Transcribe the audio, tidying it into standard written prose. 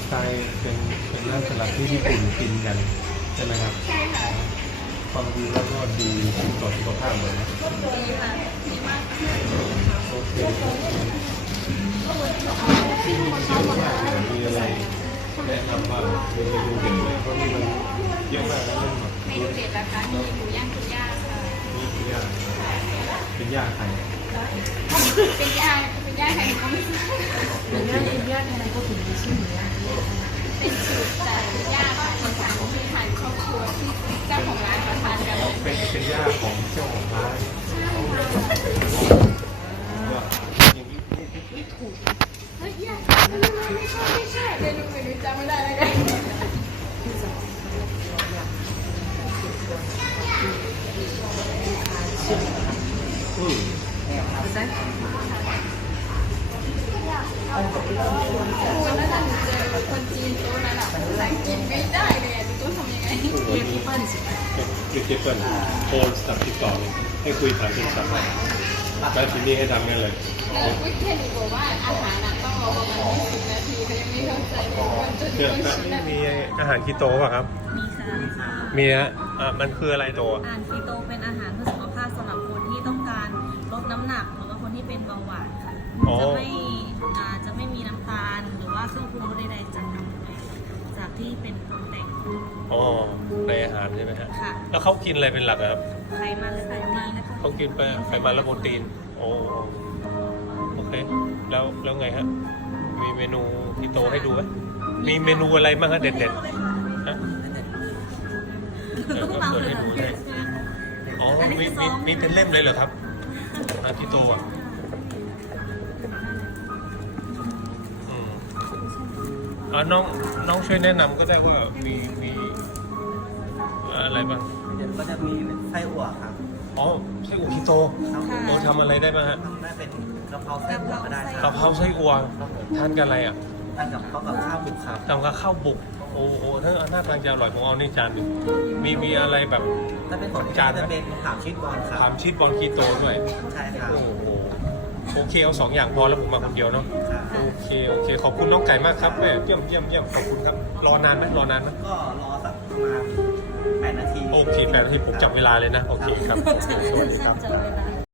ไตล์เป็นร้านสลัดที่ญี่ปุ่นกินกันใช่ไหมครับใช่ค่ะฟังดูแล้วก็ดีต่อสุขภาพเลยนะดีค่ะดีมากโอเคที่นี่เยอะมากเลยมีอะไรแนะนำบ้างมีเมนูเด็ดเลยเพราะนี่มันเยอะมากนะเรื่องแบบเมนูเด็ดนะคะมีหมูย่างคุณย่าค่ะนี่เป็นย่างเป็นย่างไทยเป็นย่างไทยก็ไม่ใช่人家人家那个品质是你啊。 เป็นสูตรจากคุณย่าค่ะคนสั่งที่ทานครอบครัวที่เจ้าของร้านมาทานกันเป็นย่างของเจ้าของร้านว่าอย่างนี้เฮ้ยย่าไม่ใช่เมนูจำไม่ได้แล้วกันอืมวันนั้นหนูเจอคนจีนโต๊ะนั้นอ่ะภาษาอังกฤษไม่ได้เลยหนูต้องทำยังไงเรียกพี่เปิ้ลสิเรียกเจเปิ้ลโทรศัพท์ติดต่อเลยให้คุยผ่านโทรศัพท์แล้วทีนี้ให้ทำกันเลยแล้ววิทย์หนูบอกว่าอาหารต้องรอประมาณ20 นาทีเขายังไม่เข้าใจเลยว่าจนเดี๋ยวต้องชิ้นนาทีมีอาหารคีโตป่ะครับมีค่ะมีฮะมันคืออะไรโตอาหารคีโตเป็นอาหารเพื่อสุขภาพสำหรับคนที่ต้องการลดน้ำหนักหรือว่าคนที่เป็นเบาหวานค่ะ จะไม่มีน้ำตาลหรือว่าเครื่องปรุงรสใดๆจากที่เป็นปรุงแต่งอ๋อในอาหารใช่ไหมฮะค่ะแล้วเขากินอะไรเป็นหลักอะครับไขมันและโปรตีนนะคะเขากินไปไขมันและโปรตีนโอ้โอเคแล้วไงฮะมีเมนูคีโตให้ดูไหมมีเมนูอะไรบ้างฮะเด็ดๆฮะเดี๋ยวก็เปิดให้ดูได้อ๋อมีเป็นเล่มเลยเหรอครับอาหารคีโตอ่ะน้องช่วยแนะนำก็ได้ว่ามีอะไรบ้างเดี๋ยวก็จะมีไส้อั่วครับอ๋อไส้อั่วคีโตครับผมโอ้ทำอะไรได้บ้างฮะทำได้เป็นกะเพราไส้อั่วก็ได้คกะรับเพราไส้อั่วทานกันอะไรอ่ะทานกับข้าวบุกครับทำกับข้าวบุกโอ้โหถ้าหน้าทางจะอร่อยผมเอานี่จานหนึงมีอะไรแบบถ้าเป็นของจานจะเป็นถามชีสบอลครับถามชีสบอลคีโตด้วยใช่ครับโอ้โหโอเคเอา2 อย่างพอแล้วผมมาคนเดียวเนาะครับโอเคขอบคุณน้องไก่มากครับแม่เยี่ยมขอบคุณครับรอนานไหมก็รอสักประมาณ8 นาทีโอเค8 นาทีผมจับเวลาเลยนะโอเคครับโอเคสวัสดีครับจับเวลา